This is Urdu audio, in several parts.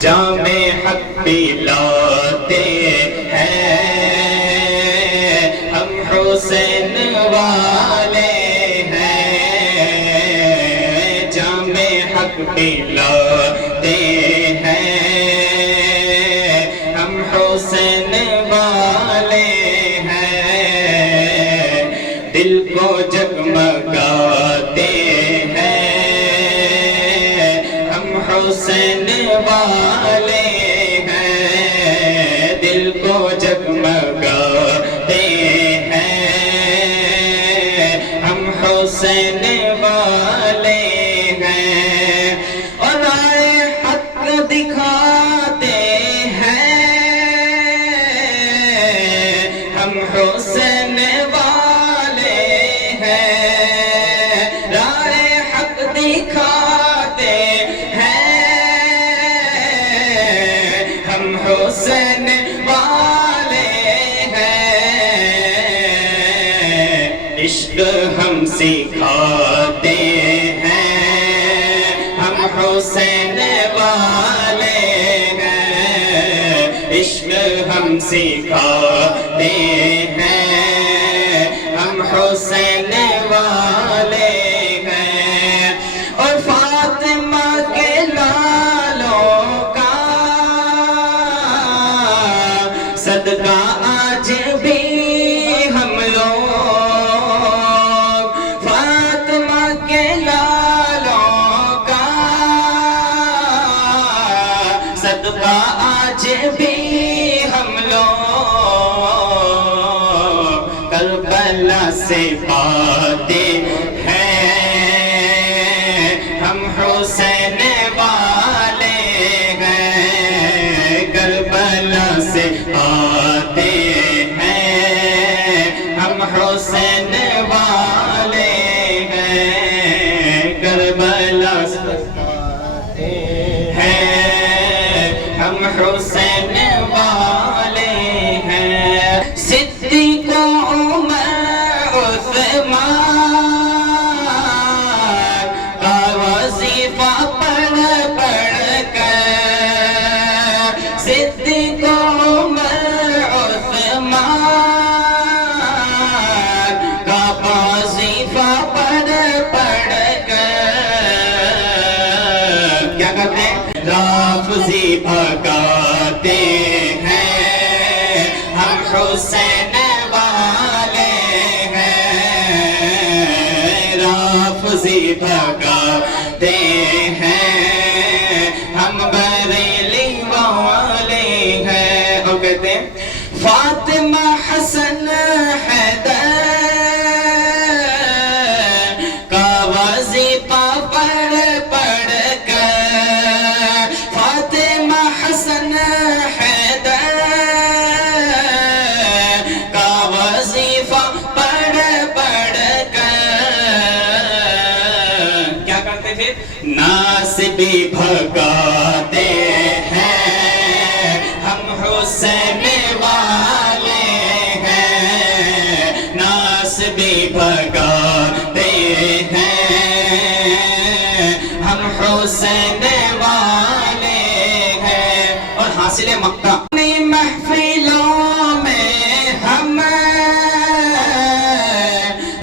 جام حق پلاتے ہیں ہم حسین والے ہیں، جام حق پلاتے ہیں ہم حسین والے ہیں، دل کو جگمگاتے ہیں ہم حسین والے ہیں، دل کو جگمگاتے ہیں ہم حسین والے ہیں، اور رائے حق دکھاتے ہیں ہم حسین والے ہیں، رائے حق دکھاتے ہم حسین والے ہیں، عشق ہم سکھاتے ہیں ہم حسین والے ہیں، عشق ہم سکھاتے ہیں ہم حسین والے ہیں، اور فاطمہ کے لالوں کا صدقہ آج بھی ہم لوگ، فاطمہ کے لالوں کا صدقہ آج بھی ہم لوگ کربلا سے پاتے ہیں ہم حسین والے ہیں، کربلا سے آتے ہیں ہم حسین والے ہیں، کربلا سے آتے ہیں ہم حسین والے ہیں، صدیق و عمر عثمان کا وظیفہ پڑھ کر، صدیق و عمر عثمان کا وظیفہ پڑھ کر کیا کرتے ہیں؟ لفظی بھگاتے ہیں ہم حسین والے ہیں، لفظی بھگاتے ہیں ہم بریلی والے ہیں، اور کہتے ہیں فاطمہ حسن حیدر کا وظیفہ پڑھ کر، فاطمہ حسن حیدر کا وظیفہ پڑھ کر کیا کرتے پھر؟ ناصبی بھگاتے ہیں ہم حسین والے ہیں، ناصبی بھگاتے ہیں ہم حسین والے ہیں، اور حاصل مقطع اپنی محفلوں میں ہم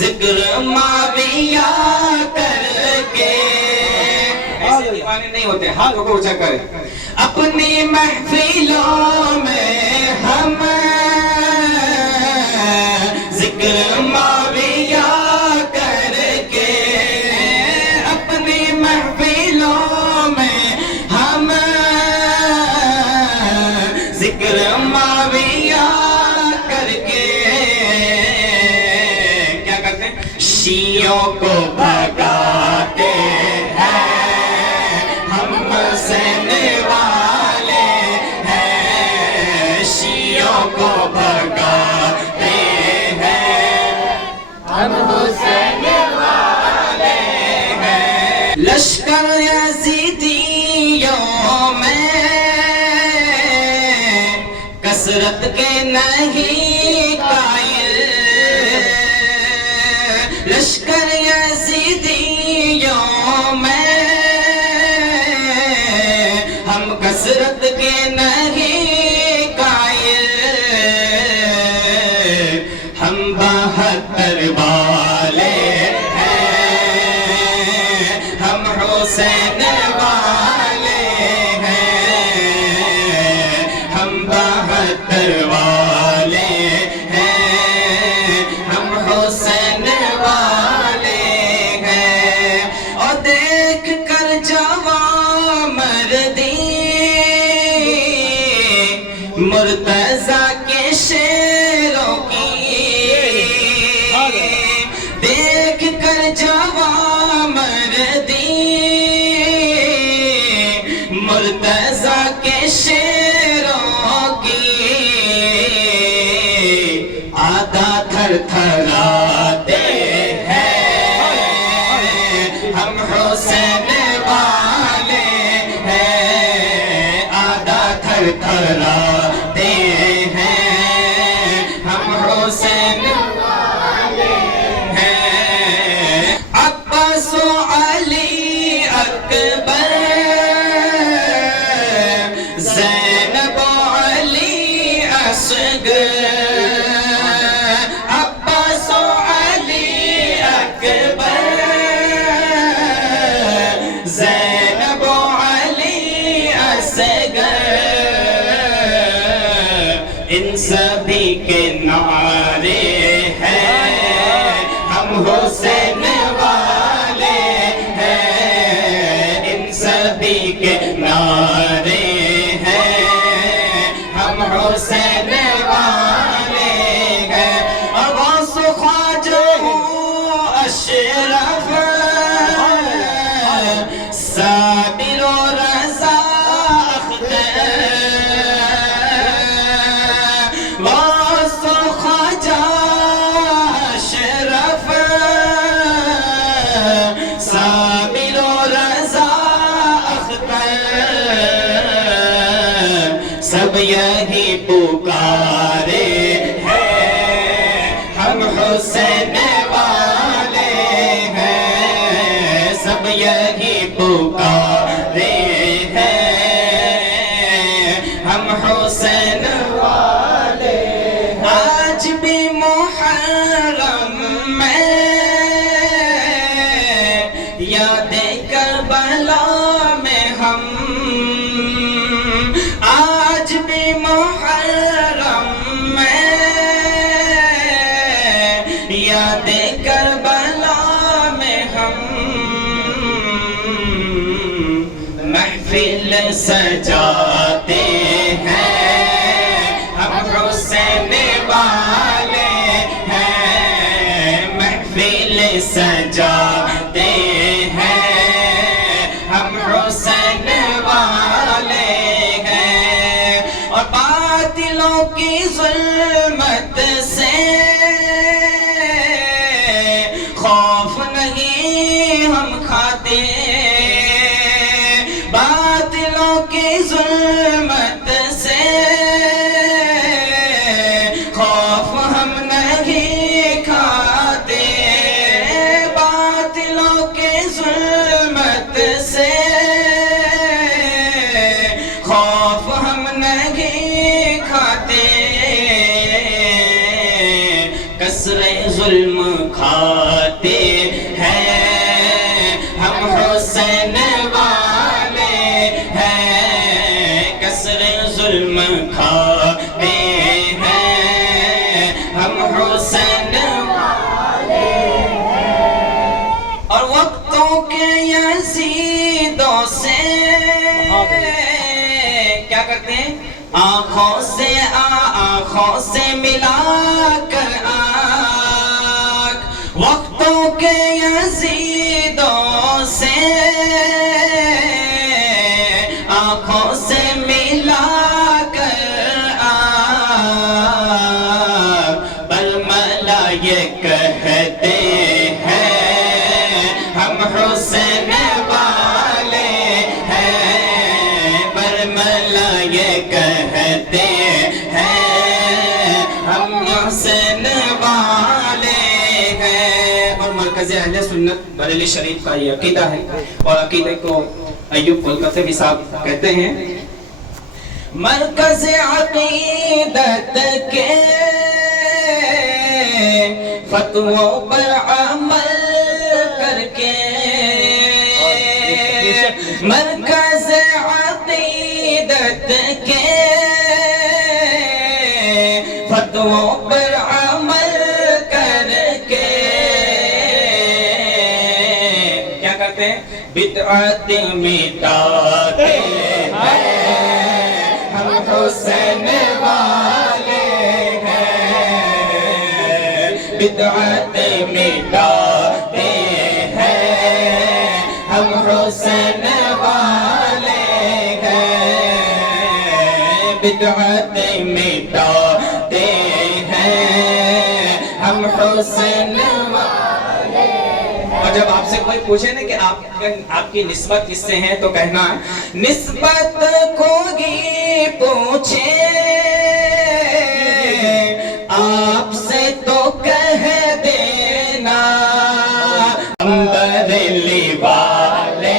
ذکر معاویہ کر کے، ایسے دیوانے نہیں ہوتے، ہاتھوں کو اونچا کریں، اپنی محفلوں میں ہم ذکر معاویہ کر کے، اپنی محفلوں میں ہم ذکر معاویہ کر کے کیا کرتے ہیں؟ شیعوں کو بھگاتے ہیں ہم حسین والے ہیں، شیعوں کو بھگاتے ہیں ہم حسین والے ہیں، لشکر یزیدیوں میں کثرت کے نہیں قائل، لشکر یزیدیوں میں ہم کثرت کثرت کے نہیں قائل ہم 72 والے ہیں ہم حسین والے ہیں ہم 72 والے ہیں ہم حسین والے ہیں اور دیکھ کر جوان مردی مرتضیٰ کے شیروں کی دیکھ کر جوان مردی مرتضیٰ کے شیروں کی آدھا تھر تھراتے ہیں ہم حسین والے ہیں آدھا تھر تھراتے ہیں ہم حسین والے ہیں عباس و علی اکبر زینب و علی اصغر عباس و علی اکبر زینب و علی اصغر ان سبھی کے نعرے ہیں ہم حسین والے ہیں ان سبھی کے نعرے ہیں ہم حسین والے ہیں اور غوث و خواجہ اشرف صابر و رضا اختر غوث و خواجہ اشرف صابر و رضا اختر سب یہی پکارے ہیں ہم حسین والے ہیں سب یہی پکارے ہیں ہم حسین والے آج بھی محرم میں یاد کربلا میں ہم آج بھی محرم میں یاد کربلا میں ہم محفل سجاتے ہیں ہم حسین والے ہیں محفل سجاتے ہیں ہم حسین والے ہیں اور باطلوں کی ظلمت سے خوف نہیں ہم کھاتے باطلوں کی ظلمت سے خوف ہم نہیں کھاتے باطلوں کی ظلمت سے خوف ہم نہیں کھاتے کسر ظلم کھاتے ہیں ہم حسین والے ہیں کسر ظلم کھاتے ہیں ہم حسین والے ہیں اور وقتوں کے یزیدوں سے کیا کرتے ہیں آنکھوں سے ملا کر آنکھ وقتوں کے یزیدوں سے آنکھوں سے ملا کر آنکھ برملا یہ کہتے ہیں ہم حسین والے ہیں برملا یہ کہتے ہیں ہم حسین والے ہیں اور مرکز اہل سنت بریلی شریف کا یہ عقیدہ ہے اور عقیدے کو ایوب کلکتی صاحب کہتے ہیں مرکز عقیدت کے فتووں پر عمل کر کے، مرکز عقیدت کے فتووں پر عمل کر کے کیا کرتے ہیں؟ بدعت مٹاتے ہیں، ہم حسین والے ہیں، بدعت مٹاتے ہیں، ہم حسین والے ہیں، بدعت مٹاتے ہیں، ہم حسین والے ہیں۔ اور جب آپ سے کوئی پوچھے نا کہ آپ کی نسبت کس سے ہے تو کہنا نسبت کوئی پوچھے آپ سے تو کہہ دینا ہم بریلی والے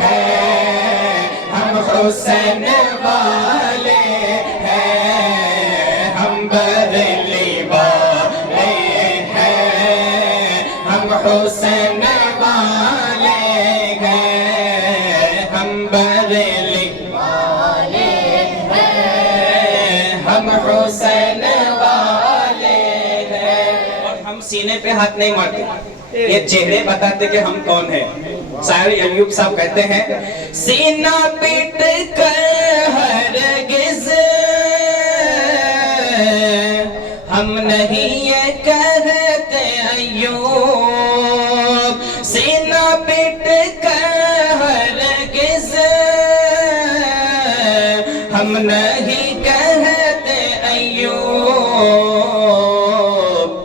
ہیں، ہم حسین والے ہیں، ہم بریلی والے ہیں، ہم حسین والے ہیں، ہم بریلی والے ہیں، ہم حسین والے ہیں۔ اور ہم سینے پہ ہاتھ نہیں مارتے، یہ چہرے بتاتے کہ ہم کون ہیں۔ شاعر ایوب صاحب کہتے ہیں سینہ پیٹ کر ہرگز ہم نہیں یہ کہتے ایوب، سینہ پیٹ کر ہرگز ہم نہیں کہتے ایوب،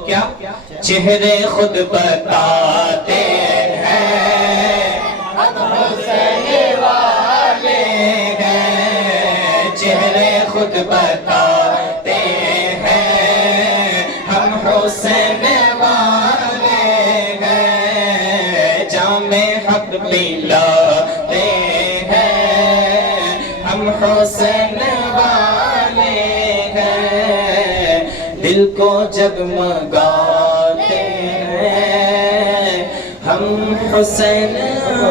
کیا چہرے خود بتاتے ہیں ہم حسین والے ہیں، چہرے خود بتاتے ہیں ہم حسین والے ہیں، جام حق پلاتے ہیں ہم حسین والے ہیں، دل کو جگمگاتے ہیں ہم حسین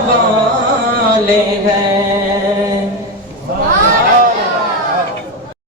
والے ہیں۔